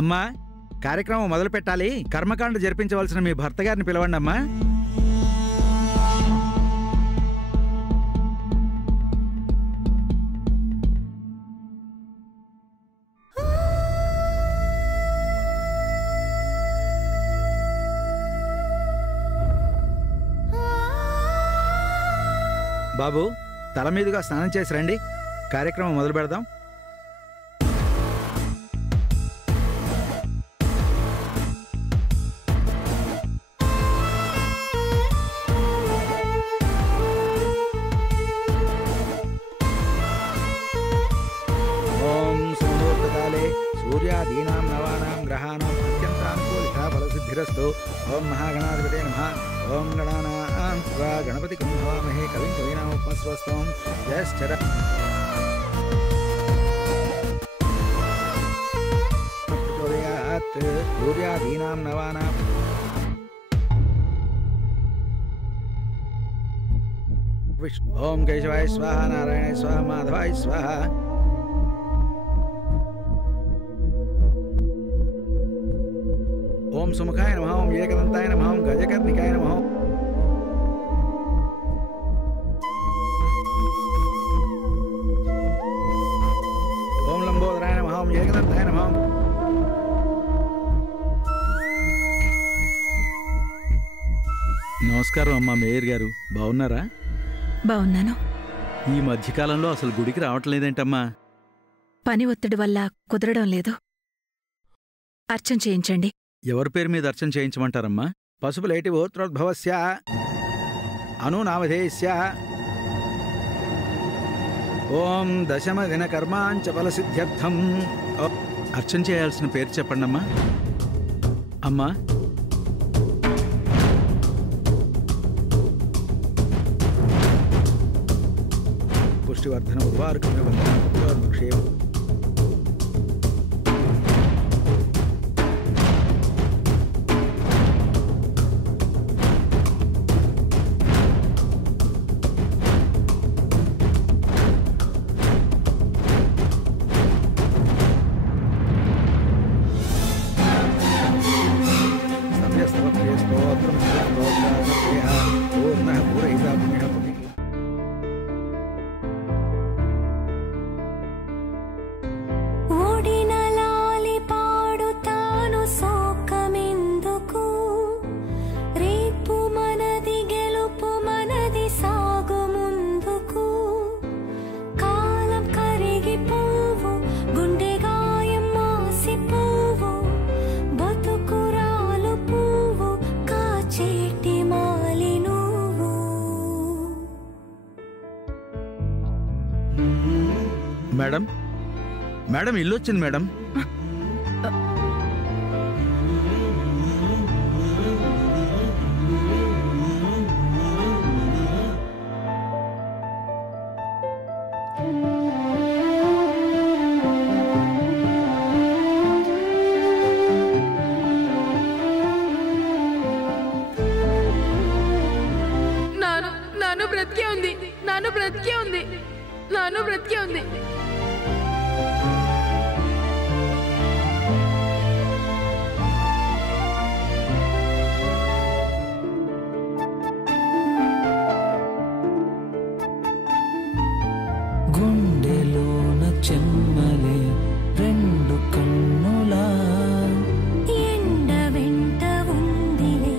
అమ్మా, కార్యక్రమం మొదలు పెట్టాలి. కర్మకాండ జరిపించవలసిన మీ భర్త గారిని పిలవండి అమ్మా. బాబు, తల మీదుగా స్నానం చేసి రండి. కార్యక్రమం మొదలు పెడదాం. ఓం సుముహూర్తకాలే సూర్యాదీనాం నవానాం గ్రహాణాం అత్యంతానుకూలితా ఫలసిద్ధిరస్తు. ఓం మహాగణాధిపతే నమః. ఓం గణానాం త్వా గణపతికం భవామహే కవిం కవీనాముపమశ్రవస్తవం. జ్యేష్ఠర ప్రచోదయాత్ సూర్యాదీనాం నవానాం. ఓం కేశవాయ స్వాహ, నారాయణాయ స్వాహ, మాధవాయ స్వాహ. ఓం సుముఖాయ నమః. ఓం ఏకదంతాయ నమః. ఓం గజకర్ణికాయ నమః. ఓం లంబోదరాయ నమః. ఓం ఏకదంతాయ నమః. నమస్కారం అమ్మా మేయర్ గారు, బాగున్నారా? బాగున్నాను. ఈ మధ్యకాలంలో అసలు గుడికి రావట్లేదేంటమ్మా? పని ఒత్తిడి వల్ల కుదరడం లేదు. అర్చన చేయించండి. ఎవరి పేరు మీద అర్చన చేయించమంటారమ్మా? పశుపులేటి ఓత్రోద్భవస్య అనునామధేయస్య ఓం దశమ దిన కర్మాంచ ఫలసిద్ధ్యర్థం. అర్చన చేయాల్సిన పేరు చెప్పండమ్మా. అమ్మా, పుష్టివర్ధన ఉద్వారకమే వందనం. మేడం, మేడం ఇల్లు వచ్చింది మేడం. నాను బ్రతికే ఉంది. నాను బ్రతికే ఉంది. నాను బ్రతికే ఉంది. గుండెలోన చెమ్మలే రెండు కన్నులా ఎండ వెంట ఉందిలే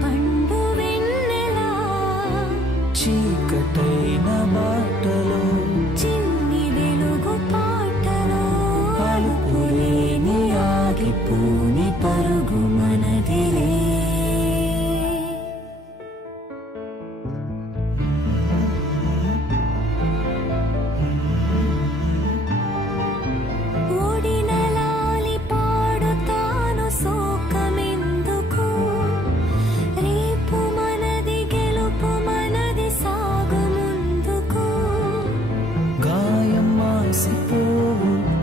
పండు వెన్నెలా చీకటైన బాటలో చిన్ని వెలుగు పాటలో అలుపులేని ఆగిపోని పరుగు మనదిలే.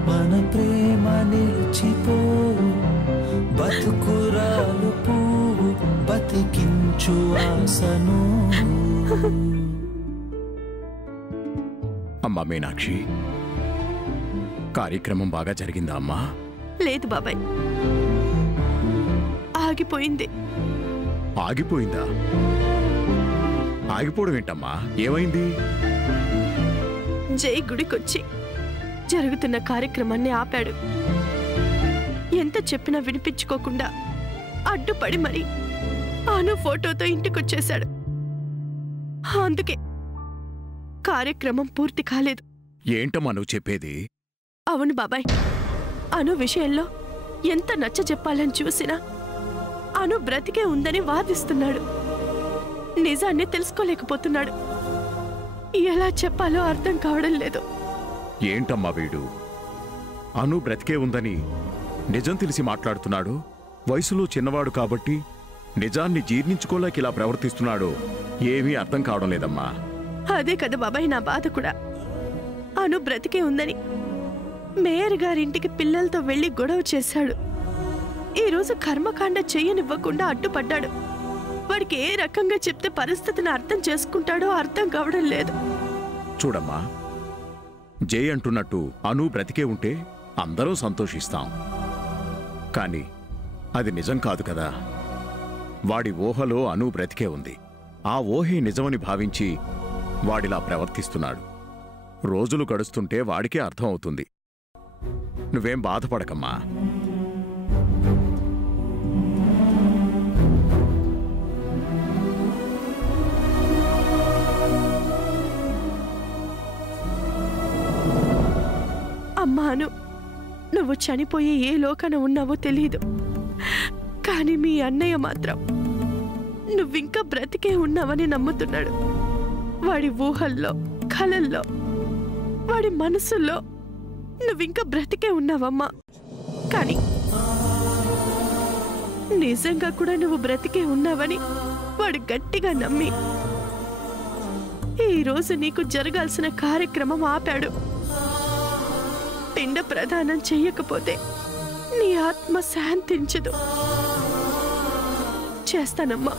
మన ప్రేమ నిలిచిపోవు బతుకురాలు పువ్వు బతికించు ఆశను. అమ్మా మీనాక్షి, కార్యక్రమం బాగా జరిగిందా అమ్మా? లేదు బాబాయ్, ఆగిపోయింది. ఆగిపోయిందా? ఆగిపోవడం ఏంటమ్మా? ఏమైంది? జై గుడికొచ్చి జరుగుతున్న కార్యక్రమాన్ని ఆపాడు. ఎంత చెప్పినా వినిపించుకోకుండా అడ్డుపడి మరి అను ఫోటోతో ఇంటికొచ్చేశాడు. అందుకే కార్యక్రమం పూర్తి కాలేదు. ఏంటమ్మా నువ్వు చెప్పేది? అవును బాబాయ్, అను విషయంలో ఎంత నచ్చ చెప్పాలని చూసినా అను బ్రతికే ఉందని వాదిస్తున్నాడు. నిజాన్ని తెలుసుకోలేకపోతున్నాడు. ఎలా చెప్పాలో అర్థం కావడం లేదు. ఏంటమ్మా వీడు? అను బ్రతికే ఉందని నిజం తెలిసి మాట్లాడుతున్నాడు. వయసులో చిన్నవాడు కాబట్టి నిజాన్ని జీర్ణించుకోలేక ఇలా ప్రవర్తిస్తున్నాడు. ఏమీ అర్థం కావడం లేదమ్మా. అదే కదా బాబాయ్ నా బాధ కూడా. అను బ్రతికే ఉందని మేయర్ గారింటికి పిల్లలతో వెళ్లి గొడవ చేశాడు. ఈరోజు కర్మకాండ చెయ్యనివ్వకుండా అడ్డుపడ్డాడు. వాడికి ఏ రకంగా చెప్తే పరిస్థితిని అర్థం చేసుకుంటాడో అర్థం కావడం లేదు. చూడమ్మా, జై అంటున్నట్టు అను బ్రతికే ఉంటే అందరూ సంతోషిస్తాం. కానీ అది నిజం కాదు కదా. వాడి ఊహలో అను బ్రతికే ఉంది. ఆ ఊహే నిజమని భావించి వాడిలా ప్రవర్తిస్తున్నాడు. రోజులు గడుస్తుంటే వాడికే అర్థం అవుతుంది. నువ్వేం బాధపడకమ్మా. అమ్మాను, నువ్వు చనిపోయి ఏ లోకాన ఉన్నావో తెలీదు. కానీ మీ అన్నయ్య మాత్రం నువ్వింకా బ్రతికే ఉన్నావని నమ్ముతున్నాడు. వాడి ఊహల్లో, కలల్లో, వాడి మనసుల్లో నువ్వింకా బ్రతికే ఉన్నావమ్మా. కానీ నిజంగా కూడా నువ్వు బ్రతికే ఉన్నావని వాడు గట్టిగా నమ్మి ఈరోజు నీకు జరగాల్సిన కార్యక్రమం ఆపాడు. పిండ ప్రదానం చెయ్యకపోతే నీ ఆత్మ శాంతించదు. చేస్తానమ్మా,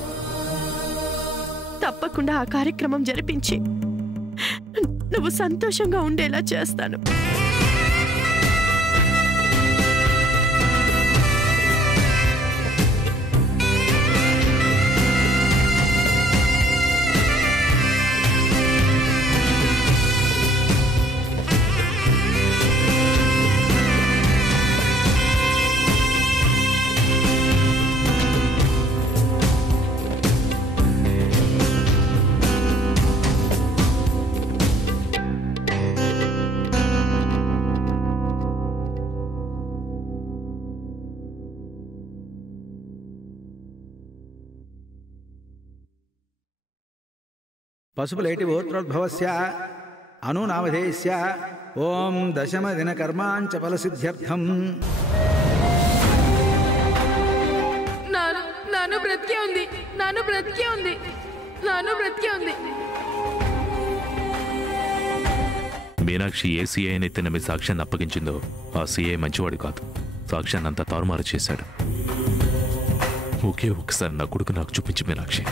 తప్పకుండా ఆ కార్యక్రమం జరిపించి నువ్వు సంతోషంగా ఉండేలా చేస్తాను. పశుపులేటి గోత్రోద్భవస్య అనునామధేయస్య ఓం దశమదిన కర్మాంచ ఫలసిద్ధ్యర్థం. నాను బ్రతికే ఉంది. నాను బ్రతికే ఉంది. నాను బ్రతికే ఉంది. మీనాక్షి ఏ సీఐ అయితే నమ్మి సాక్ష్యాన్ని అప్పగించిందో ఆ సీఐ మంచివాడు కాదు. సాక్ష్యాన్ని అంతా తారుమారు చేశాడు. ఒకే ఒక్కసారి నా కొడుకు నాకు చూపించి మీనాక్షి.